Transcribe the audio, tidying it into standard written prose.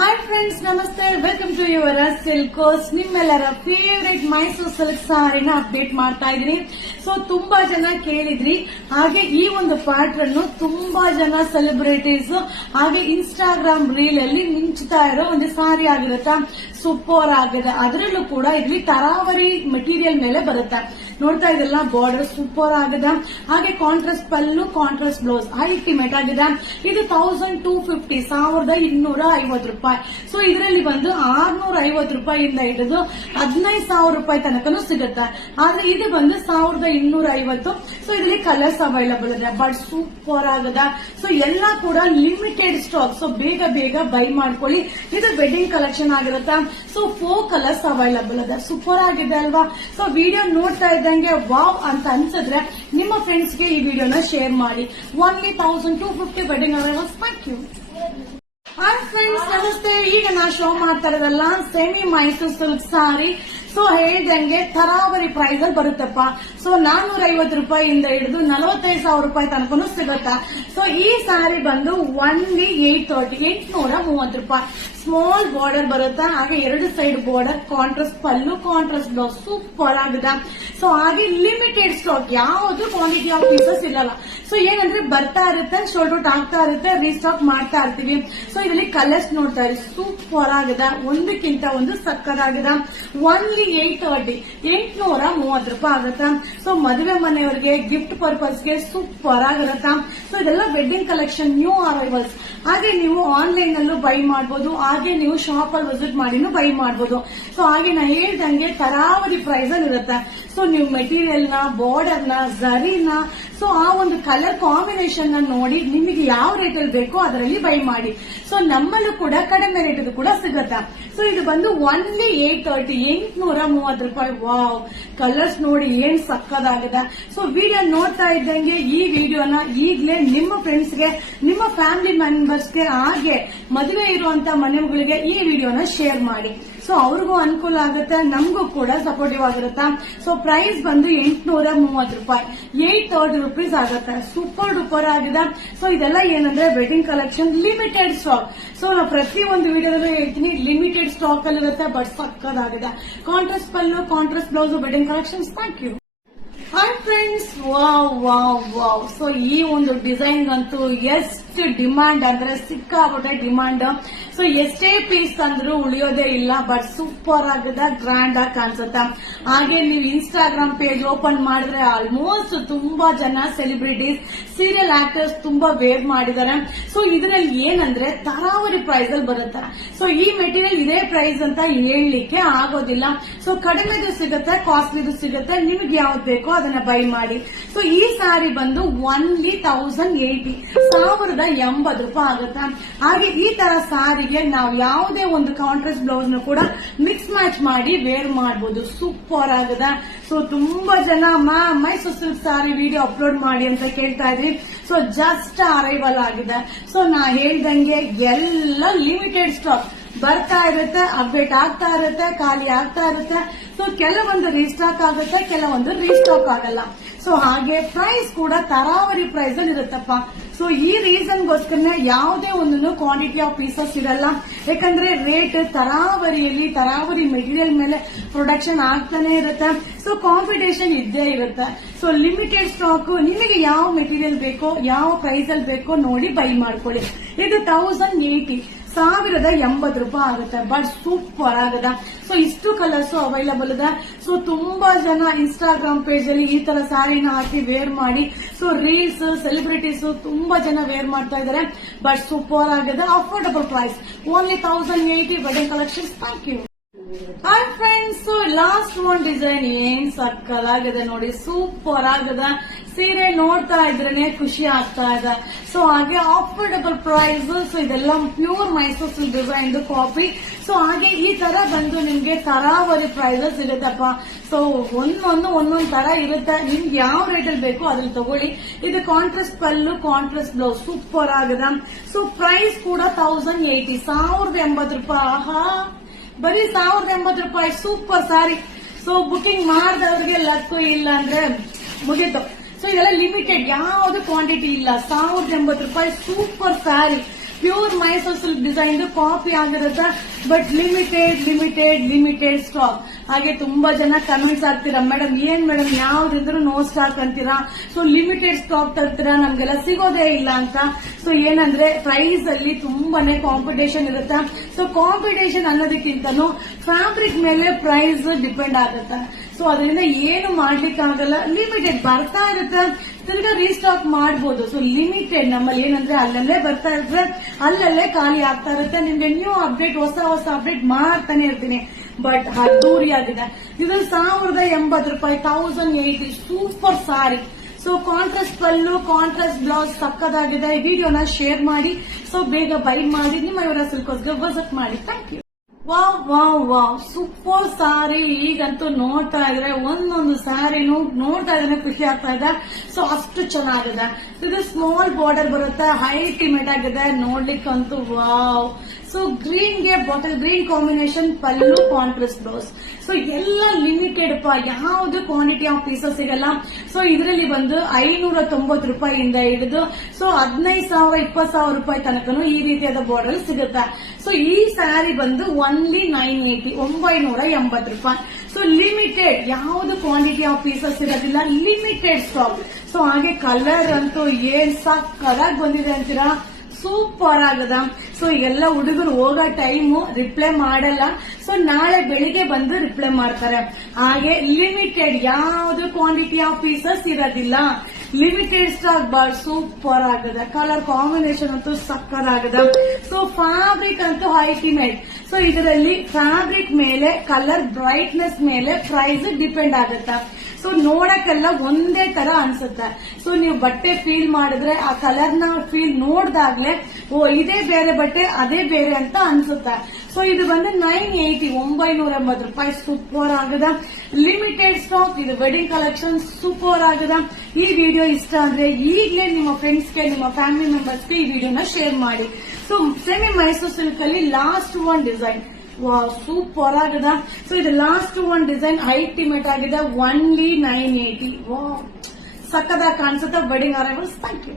Hi friends, ನಮಸ್ತೆ. Welcome to your ಸಿಲ್ಕೋಸ್. ನಿಮ್ಮೆಲ್ಲರ favourite Mysuru silk ಸಾರಿನ ಅಪ್ಡೇಟ್ ಮಾಡ್ತಾ ಇದೀನಿ. ಸೊ ತುಂಬಾ ಜನ ಕೇಳಿದ್ರಿ, ಹಾಗೆ ಈ ಒಂದು ಪ್ಯಾಟರ್ನ್ ತುಂಬಾ ಜನ ಸೆಲೆಬ್ರಿಟೀಸ್ ಹಾಗೆ ಇನ್ಸ್ಟಾಗ್ರಾಮ್ ರೀಲ್ ಅಲ್ಲಿ ಮಿಂಚ್ತಾ ಇರೋ ಒಂದು ಸಾರಿ ಆಗಿರುತ್ತಾ, ಸೂಪರ್ ಆಗಿದೆ. ಅದರಲ್ಲೂ ಕೂಡ ಇಲ್ಲಿ ತರಾವರಿ ಮೆಟೀರಿಯಲ್ ಮೇಲೆ ಬರುತ್ತೆ. ನೋಡ್ತಾ ಇದೆಲ್ಲ ಬಾರ್ಡರ್ ಸೂಪರ್ ಆಗಿದೆ, ಹಾಗೆ contrast pallu, contrast blouse ultimate ಆಗಿದೆ. ಇದು 1250 1250 ರೂಪಾಯಿ. ಸೊ ಇದರಲ್ಲಿ ಬಂದು 650 ರೂಪಾಯಿಯಿಂದ ಹಿಡಿದು 15,000 ರೂಪಾಯಿ ತನಕನೂ ಸಿಗುತ್ತೆ. ಆದ್ರೆ ಇದು ಬಂದು 1250. ಸೊ ಇದರಲ್ಲಿ ಕಲರ್ಸ್ ಅವೈಲಬಲ್ ಇದೆ, ಬಟ್ ಸೂಪರ್ ಆಗಿದೆ. ಸೊ ಎಲ್ಲ ಕೂಡ ಲಿಮಿಟೆಡ್ ಸ್ಟಾಕ್. ಸೊ ಬೇಗ ಬೇಗ ಬೈ ಮಾಡ್ಕೊಳ್ಳಿ. ಇದು ವೆಡ್ಡಿಂಗ್ ಕಲೆಕ್ಷನ್ ಆಗಿರುತ್ತೆ. ಸೊ 4 ಕಲರ್ಸ್ ಅವೈಲಬಲ್ ಇದೆ. ಸೂಪರ್ ಆಗಿದೆ ಅಲ್ವಾ? ಸೊ ವಿಡಿಯೋ ನೋಡ್ತಾ ಇದ್ದಂಗೆ ವಾವ್ ಅಂತ ಅನ್ಸಿದ್ರೆ ನಿಮ್ಮ ಫ್ರೆಂಡ್ಸ್ಗೆ ಈ ವಿಡಿಯೋನ ಶೇರ್ ಮಾಡಿ. Only 1250 wedding available. Thank you. Hi friends, ನಮಸ್ತೆ. ಈಗ ನಾ ಶೋ ಮಾಡ್ತಾ ಇರೋದಲ್ಲ semi Mysuru silk sari. So ಹೇಳ್ದಂಗೆ ತರಾವರಿ ಪ್ರೈಸ್ ಅಲ್ಲಿ ಬರುತ್ತಪ್ಪ. ಸೊ 450 ರೂಪಾಯಿಯಿಂದ ಹಿಡಿದು 45,000 ರೂಪಾಯಿ ತನಕನೂ ಸಿಗುತ್ತಾ. ಸೊ ಈ ಸಾರಿ ಬಂದು ಓನ್ಲಿ 830 ರೂಪಾಯಿ. ಸ್ಮಾಲ್ ಬಾರ್ಡರ್ ಬರುತ್ತೆ, ಹಾಗೆ 2 side border, contrast pallu, contrast blouse super ಆಗಿದೆ. ಸೊ ಹಾಗೆ ಲಿಮಿಟೆಡ್ ಸ್ಟಾಕ್, ಯಾವುದು ಕ್ವಾಂಟಿಟಿ ಆಫ್ ಪೀಸಸ್ ಇರಲ್ಲ. ಸೊ ಏನಂದ್ರೆ ಬರ್ತಾ ಇರುತ್ತೆ, ಶೋಲ್ಡ್ ಔಟ್ ಆಗ್ತಾ ಇರುತ್ತೆ, ರೀಸ್ಟಾಕ್ ಮಾಡ್ತಾ ಇರ್ತೀವಿ. ಸೊ ಇದರಲ್ಲಿ ಕಲರ್ಸ್ ನೋಡ್ತಾ ಇರಿ, ಸೂಪರ್ ಆಗಿದೆ, ಒಂದಕ್ಕಿಂತ ಒಂದು ಸಕ್ಕದಾಗಿದೆ. ಓನ್ಲಿ 830 ರೂಪಾಯಿ ಆಗುತ್ತೆ. ಸೊ ಮದುವೆ ಮನೆಯವರಿಗೆ ಗಿಫ್ಟ್ ಪರ್ಪಸ್ಗೆ ಸೂಪರ್ ಆಗಿರುತ್ತೆ. ಸೊ ಇದೆಲ್ಲ ವೆಡ್ಡಿಂಗ್ ಕಲೆಕ್ಷನ್, ನ್ಯೂ ಅರೈವಲ್ಸ್. ಹಾಗೆ ನೀವು ಆನ್ಲೈನ್ ಅಲ್ಲೂ ಬೈ ಮಾಡಬಹುದು, ಹಾಗೆ ನೀವು ಶಾಪ್ ಅಲ್ಲಿ ವಿಸಿಟ್ ಮಾಡಿನೂ ಬೈ ಮಾಡಬಹುದು. ಸೊ ಹಾಗೆ ನಾ ಹೇಳ್ದಂಗೆ ತರಾವರಿ ಪ್ರೈಸ್ ಅಲ್ಲಿ ಇರುತ್ತೆ. ಸೊ ನೀವು ಮೆಟೀರಿಯಲ್ ನ, ಬಾರ್ಡರ್ ನ, ಝರಿನ, ಸೊ ಆ ಒಂದು ಕಲರ್ ಕಾಂಬಿನೇಷನ್ ನ ನೋಡಿ ನಿಮಗೆ ಯಾವ ರೇಟ್ ಅಲ್ಲಿ ಬೇಕೋ ಅದರಲ್ಲಿ ಬೈ ಮಾಡಿ. ಸೊ ನಮ್ಮಲ್ಲೂ ಕೂಡ ಕಡಿಮೆ ರೇಟ್ ಕೂಡ ಸಿಗುತ್ತೆ. ಸೊ ಇದು ಬಂದು ಓನ್ಲಿ 830 ರೂಪಾಯಿ. ವಾವ್, ಕಲರ್ಸ್ ನೋಡಿ ಏನ್ ಸಕ್ಕದಾಗಿದೆ. ಸೊ ವಿಡಿಯೋ ನೋಡ್ತಾ ಇದ್ದಂಗೆ ಈ ವಿಡಿಯೋನ ಈಗಲೇ ನಿಮ್ಮ ಫ್ರೆಂಡ್ಸ್ಗೆ, ನಿಮ್ಮ ಫ್ಯಾಮಿಲಿ ಮೆಂಬರ್ಸ್ಗೆ, ಹಾಗೆ ಮದುವೆ ಇರುವಂತ ಮನೆಗಳಿಗೆ ಈ ವಿಡಿಯೋನ ಶೇರ್ ಮಾಡಿ. ಸೊ ಅವ್ರಿಗೂ ಅನುಕೂಲ ಆಗುತ್ತೆ, ನಮಗೂ ಕೂಡ ಸಪೋರ್ಟಿವ್ ಆಗಿರುತ್ತೆ. ಸೊ ಪ್ರೈಸ್ ಬಂದು 830 ರೂಪಾಯಿ, 830 ರೂಪೀಸ್ ಆಗುತ್ತೆ. ಸೂಪರ್ ಡೂಪರ್ ಆಗಿದೆ. ಸೊ ಇದೆಲ್ಲ ಏನಂದ್ರೆ wedding collection, limited stock. So ನಾವು ಪ್ರತಿ ಒಂದು ವಿಡಿಯೋದಲ್ಲೂ ಹೇಳ್ತೀನಿ, ಲಿಮಿಟೆಡ್ ಸ್ಟಾಕ್ ಅಲ್ಲಿ ಇರುತ್ತೆ, ಬಟ್ ಸಕ್ಕದಾಗಿದೆ. Contrast pallu, contrast blouse, wedding collections. Thank you. Hi friends, wow wow wow. So ಈ ಒಂದು ಡಿಸೈನ್ ಅಂತೂ ಎಷ್ಟು ಡಿಮಾಂಡ್ ಅಂದ್ರೆ ಸಿಕ್ಕಾಪಟ್ಟೆ ಡಿಮಾಂಡ್. ಸೊ ಎಷ್ಟೇ ಪೀಸ್ ಅಂದ್ರೂ ಉಳಿಯೋದೇ ಇಲ್ಲ, ಬಟ್ ಸೂಪರ್ ಆಗಿದೆ, ಗ್ರ್ಯಾಂಡ್ ಆಗಿ ಕಾಣಿಸುತ್ತೆ. ಹಾಗೆ ನೀವು ಇನ್ಸ್ಟಾಗ್ರಾಮ್ ಪೇಜ್ ಓಪನ್ ಮಾಡಿದ್ರೆ ಆಲ್ಮೋಸ್ಟ್ ತುಂಬಾ ಜನ ಸೆಲೆಬ್ರಿಟೀಸ್, ಸೀರಿಯಲ್ ಆಕ್ಟರ್ಸ್ ತುಂಬಾ ವೇರ್ ಮಾಡಿದ್ದಾರೆ. ಸೊ ಇದರಲ್ಲಿ ಏನಂದ್ರೆ ತರಾವರಿ ಪ್ರೈಸ್ ಅಲ್ಲಿ ಬರುತ್ತೆ. ಸೊ ಈ ಮೆಟೀರಿಯಲ್ ಇದೇ ಪ್ರೈಸ್ ಅಂತ ಹೇಳಲಿಕ್ಕೆ ಆಗೋದಿಲ್ಲ. ಸೊ ಕಡಿಮೆದು ಸಿಗುತ್ತೆ, ಕಾಸ್ಟ್ಲಿದು ಸಿಗುತ್ತೆ, ನಿಮ್ಗೆ ಯಾವ್ದು ಬೇಕೋ ಅದನ್ನ ಬೈ ಮಾಡಿ. ಸೊ ಈ ಸಾರಿ ಬಂದು ಓನ್ಲಿ 1080 ರೂಪಾಯಿ ಆಗುತ್ತೆ. ಹಾಗೆ ಈ ತರ ಸಾರಿಗೆ ನಾವು ಯಾವುದೇ ಒಂದು ಕಾಂಟ್ರಾಸ್ಟ್ ಬ್ಲೌಸ್ ನ ಕೂಡ ಮಿಕ್ಸ್ ಮ್ಯಾಚ್ ಮಾಡಿ ವೇರ್ ಮಾಡಬಹುದು. ಸೂಪರ್ ಆಗಿದೆ. ಸೊ ತುಂಬಾ ಜನ Mysuru silk sorry video upload ಮಾಡಿ ಅಂತ ಕೇಳ್ತಾ ಇದ್ರಿ. ಸೊ ಜಸ್ಟ್ ಅರೈವಲ್ ಆಗಿದೆ. ಸೊ ನಾ ಹೇಳ್ದಂಗೆ ಎಲ್ಲ ಲಿಮಿಟೆಡ್ ಸ್ಟಾಕ್ ಬರ್ತಾ ಇರುತ್ತೆ, ಅಪ್ಡೇಟ್ ಆಗ್ತಾ ಇರುತ್ತೆ, ಖಾಲಿ ಆಗ್ತಾ ಇರುತ್ತೆ. ಸೊ ಕೆಲವೊಂದು ರೀಸ್ಟಾಕ್ ಆಗುತ್ತೆ, ಕೆಲವೊಂದು ರೀಸ್ಟಾಕ್ ಆಗಲ್ಲ. ಸೊ ಹಾಗೆ ಪ್ರೈಸ್ ಕೂಡ ತರಾವರಿ ಪ್ರೈಸ್ ಅಲ್ಲಿ ಇರುತ್ತಪ್ಪ. ಸೊ ಈ ರೀಸನ್ಗೋಸ್ಕರ ಯಾವುದೇ ಒಂದು ಕ್ವಾಂಟಿಟಿ ಆಫ್ ಪೀಸಸ್ ಇರಲ್ಲ. ಯಾಕಂದ್ರೆ ರೇಟ್ ತರಾವರಿಯಲ್ಲಿ, ತರಾವರಿ ಮೆಟೀರಿಯಲ್ ಮೇಲೆ ಪ್ರೊಡಕ್ಷನ್ ಆಗ್ತಾನೆ ಇರುತ್ತೆ. ಸೊ ಕಾಂಪಿಟೇಷನ್ ಇದ್ದೇ ಇರುತ್ತೆ. ಸೊ ಲಿಮಿಟೆಡ್ ಸ್ಟಾಕ್, ನಿಮಗೆ ಯಾವ ಮೆಟೀರಿಯಲ್ ಬೇಕೋ, ಯಾವ ಪ್ರೈಸ್ ಅಲ್ಲಿ ಬೇಕೋ ನೋಡಿ ಬೈ ಮಾಡ್ಕೊಳ್ಳಿ. ಇದು 1080 ರೂಪಾಯಿ ಆಗುತ್ತೆ, ಬಟ್ ಸೂಪರ್ ಆಗಿದೆ. ಸೊ ಇಷ್ಟು ಕಲರ್ಸ್ ಅವೈಲಬಲ್ ಇದೆ. ಸೊ ತುಂಬಾ ಜನ ಇನ್ಸ್ಟಾಗ್ರಾಮ್ ಪೇಜ್ ಅಲ್ಲಿ ಈ ತರ ಸ್ಯಾರಿನ ಹಾಕಿ ವೇರ್ ಮಾಡಿ, ಸೊ ರೀಲ್ಸ್, ಸೆಲೆಬ್ರಿಟೀಸ್ ತುಂಬಾ ಜನ ವೇರ್ ಮಾಡ್ತಾ ಇದಾರೆ, ಬಟ್ ಸೂಪರ್ ಆಗಿದೆ. Affordable price, only 1080 wedding collections. Thank you. Hi friends, last one design ಏನ್ ಸಕ್ಕದಾಗಿದೆ ನೋಡಿ, ಸೂಪರ್ ಆಗಿದೆ. ಸೀರೆ ನೋಡ್ತಾ ಇದ್ರೇನೆ ಖುಷಿ ಆಗ್ತಾ ಇದೆ. ಸೊ ಹಾಗೆ ಅಫೋರ್ಡಬಲ್ ಪ್ರೈಸ್. ಸೊ ಇದೆಲ್ಲ pure Mysuru silk design copy. So ಹಾಗೆ ಈ ತರ ಬಂದು ನಿಮ್ಗೆ ತರಾವರಿ ಪ್ರೈಸಸ್ ಇರುತ್ತಪ್ಪ. ಸೊ ಒಂದೊಂದು ತರ ಇರುತ್ತೆ, ನಿಮ್ಗೆ ಯಾವ ರೇಟ್ ಅಲ್ಲಿ ಬೇಕೋ ಅದ್ರಲ್ಲಿ ತಗೊಳ್ಳಿ. ಇದು contrast pallu, contrast blouse super ಆಗಿದೆ. ಸೊ ಪ್ರೈಸ್ ಕೂಡ 1080 ರೂಪಾಯಿ. ಆಹಾ, ಬರೀ 1080 ರೂಪಾಯಿ, ಸೂಪರ್ ಸಾರಿ. ಸೊ ಬುಕಿಂಗ್ ಮಾಡಿದವ್ರಿಗೆ ಲಕ್ಕು, ಇಲ್ಲ ಅಂದ್ರೆ ಮುಗೀತು. ಸೊ ಇದೆಲ್ಲ ಲಿಮಿಟೆಡ್, ಯಾವ್ದು ಕ್ವಾಂಟಿಟಿ ಇಲ್ಲ. 1080 ರೂಪಾಯಿ super sari. Pure Mysuru silk design copy ಆಗಿರುತ್ತೆ, ಬಟ್ ಲಿಮಿಟೆಡ್ ಸ್ಟಾಕ್. ಹಾಗೆ ತುಂಬಾ ಜನ ಕಮೆಂಟ್ಸ್ ಆಗ್ತೀರಾ, ಮೇಡಮ್ ಯಾವ್ದಿದ್ರು ನೋ ಸ್ಟಾಕ್ ಅಂತೀರಾ, ಸೊ ಲಿಮಿಟೆಡ್ ಸ್ಟಾಕ್ ತರ್ತೀರಾ, ನಮ್ಗೆಲ್ಲ ಸಿಗೋದೇ ಇಲ್ಲ ಅಂತ. ಸೊ ಏನಂದ್ರೆ ಪ್ರೈಸ್ ಅಲ್ಲಿ ತುಂಬಾನೇ ಕಾಂಪಿಟೇಷನ್ ಇರುತ್ತೆ. ಸೊ ಕಾಂಪಿಟೇಷನ್ ಅನ್ನೋದಕ್ಕಿಂತನೂ ಫ್ಯಾಬ್ರಿಕ್ ಮೇಲೆ ಪ್ರೈಸ್ ಡಿಪೆಂಡ್ ಆಗುತ್ತೆ. ಸೊ ಅದರಿಂದ ಏನು ಮಾಡ್ಲಿಕ್ಕೆ ಆಗಲ್ಲ, ಲಿಮಿಟೆಡ್ ಬರ್ತಾ ಇರುತ್ತೆ, ತಿರ್ಗಾ ರೀಸ್ಟಾಕ್ ಮಾಡಬಹುದು. ಸೊ ಲಿಮಿಟೆಡ್ ನಮ್ಮಲ್ಲಿ ಏನಂದ್ರೆ ಅಲ್ಲಲ್ಲೇ ಬರ್ತಾ ಇರುತ್ತೆ, ಅಲ್ಲಲ್ಲೇ ಖಾಲಿ ಆಗ್ತಾ ಇರುತ್ತೆ. ನಿಮ್ಗೆ ನ್ಯೂ ಅಪ್ಡೇಟ್ ಹೊಸ ಅಪ್ಡೇಟ್ ಮಾಡ್ತಾನೆ ಇರ್ತೀನಿ. ಬಟ್ ಅದ್ದೂರಿ ಆಗಿದೆ. ಇದು 1080 ರೂಪಾಯಿ, 1080 ಸೂಪರ್ ಸಾರಿ. So contrast pallu, contrast blouse ಸಕ್ಕದಾಗಿದೆ. ಈ ವಿಡಿಯೋನ ಶೇರ್ ಮಾಡಿ, ಸೊ ಬೇಗ ಬೈ ಮಾಡಿ, ನಿಮ್ಮ ಇವರ ಸಿಲ್ಕೋಸ್ಗೆ ವಿಸಿಟ್ ಮಾಡಿ. Thank you. Wow super sari. ಈಗಂತೂ ನೋಡ್ತಾ ಇದ್ರೆ ಒಂದೊಂದು ಸ್ಯಾರಿನೂ ನೋಡ್ತಾ ಇದ್ರೆ ಖುಷಿ ಆಗ್ತಾ ಇದೆ. ಸೊ ಅಷ್ಟು ಚೆನ್ನಾಗಿದೆ. ಇದು ಸ್ಮಾಲ್ ಬಾರ್ಡರ್ ಬರುತ್ತೆ, ಅಲ್ಟಿಮೇಟ್ ಆಗಿದೆ ನೋಡ್ಲಿಕ್ಕಂತೂ. ವಾವ್. ಸೊ ಗ್ರೀನ್ಗೆ bottle green combination pallu, contrast blouse. So ಎಲ್ಲ ಲಿಮಿಟೆಡ್ ಯಾವ್ದು ಕ್ವಾಂಟಿಟಿ ಆಫ್ ಪೀಸಸ್ ಸಿಗಲ್ಲ. ಸೊ ಇದರಲ್ಲಿ ಬಂದು 590 ರೂಪಾಯಿಯಿಂದ ಹಿಡಿದು ಸೊ 15,000 20,000 ರೂಪಾಯಿ ತನಕನೂ ಈ ರೀತಿಯಾದ ಬಾರ್ಡರ್ ಸಿಗುತ್ತೆ. ಸೊ ಈ ಸ್ಯಾರಿ ಬಂದು ಓನ್ಲಿ 980 ರೂಪಾಯಿ. ಸೊ ಲಿಮಿಟೆಡ್, ಯಾವ್ದು ಕ್ವಾಂಟಿಟಿ ಆಫ್ ಪೀಸಸ್ ಇರೋದಿಲ್ಲ, ಲಿಮಿಟೆಡ್ ಸ್ಟಾಕ್. ಸೊ ಹಾಗೆ ಕಲರ್ ಅಂತೂ ಏನ್ ಸಕ್ಕದಾಗಿ ಬಂದಿದೆ ಅಂತೀರಾ, ಸೂಪರ್ ಆಗದ. ಸೊ ಈಗೆಲ್ಲ ಹುಡುಗರು ಹೋಗೋ ಟೈಮು ರಿಪ್ಲೈ ಮಾಡಲ್ಲ, ಸೊ ನಾಳೆ ಬೆಳಿಗ್ಗೆ ಬಂದು ರಿಪ್ಲೈ ಮಾಡ್ತಾರೆ. ಹಾಗೆ ಲಿಮಿಟೆಡ್, ಯಾವ್ದು ಕ್ವಾಂಟಿಟಿ ಆಫ್ ಪೀಸಸ್ ಇರೋದಿಲ್ಲ, ಲಿಮಿಟೆಡ್ ಸ್ಟಾಕ್. ಸೂಪರ್ ಆಗದ. ಕಲರ್ ಕಾಂಬಿನೇಷನ್ ಅಂತೂ ಸಕ್ಕರ್ ಆಗದ. ಸೊ ಫ್ಯಾಬ್ರಿಕ್ ಅಂತೂ ಅಲ್ಟಿಮೇಟ್. ಸೊ ಇದರಲ್ಲಿ ಫ್ಯಾಬ್ರಿಕ್ ಮೇಲೆ, ಕಲರ್ ಬ್ರೈಟ್ನೆಸ್ ಮೇಲೆ ಪ್ರೈಸ್ ಡಿಪೆಂಡ್ ಆಗುತ್ತೆ. ಸೊ ನೋಡಕ್ಕೆಲ್ಲ ಒಂದೇ ತರ ಅನ್ಸುತ್ತೆ. ಸೊ ನೀವು ಬಟ್ಟೆ ಫೀಲ್ ಮಾಡಿದ್ರೆ ಆ ಕಲರ್ ನ ಫೀಲ್ ನೋಡ್ದಾಗ್ಲೆ ಓ ಇದೇ ಬೇರೆ ಬಟ್ಟೆ ಅದೇ ಬೇರೆ ಅಂತ ಅನ್ಸುತ್ತೆ. ಸೊ ಇದು ಬಂದು 980 ರೂಪಾಯಿ. ಸೂಪರ್ ಆಗದ. Limited stock. ಇದು ವೆಡ್ಡಿಂಗ್ ಕಲೆಕ್ಷನ್ ಸೂಪರ್ ಆಗದ. ಈ ವಿಡಿಯೋ ಇಷ್ಟ ಅಂದ್ರೆ ಈಗಲೇ ನಿಮ್ಮ ಫ್ರೆಂಡ್ಸ್ಗೆ, ನಿಮ್ಮ ಫ್ಯಾಮಿಲಿ ಮೆಂಬರ್ಸ್ಗೆ ಈ ವಿಡಿಯೋನ ಶೇರ್ ಮಾಡಿ. ಸೊ ಸೆಮಿ ಮೈಸೂರು ಸಿಲ್ಕ್ ಅಲ್ಲಿ last one design. Wow super ಆಗದ. ಸೊ ಇದು ಲಾಸ್ಟ್ ಒನ್ ಡಿಸೈನ್ ಅಲ್ಟಿಮೇಟ್ ಆಗಿದೆ. ಓನ್ಲಿ 980. ವಾವ್ ಸಕ್ಕದಾಗಿ ಕಾಣಿಸುತ್ತೆ ವೆಡ್ಡಿಂಗ್ ಅರೈವಲ್ಸ್. Thank you.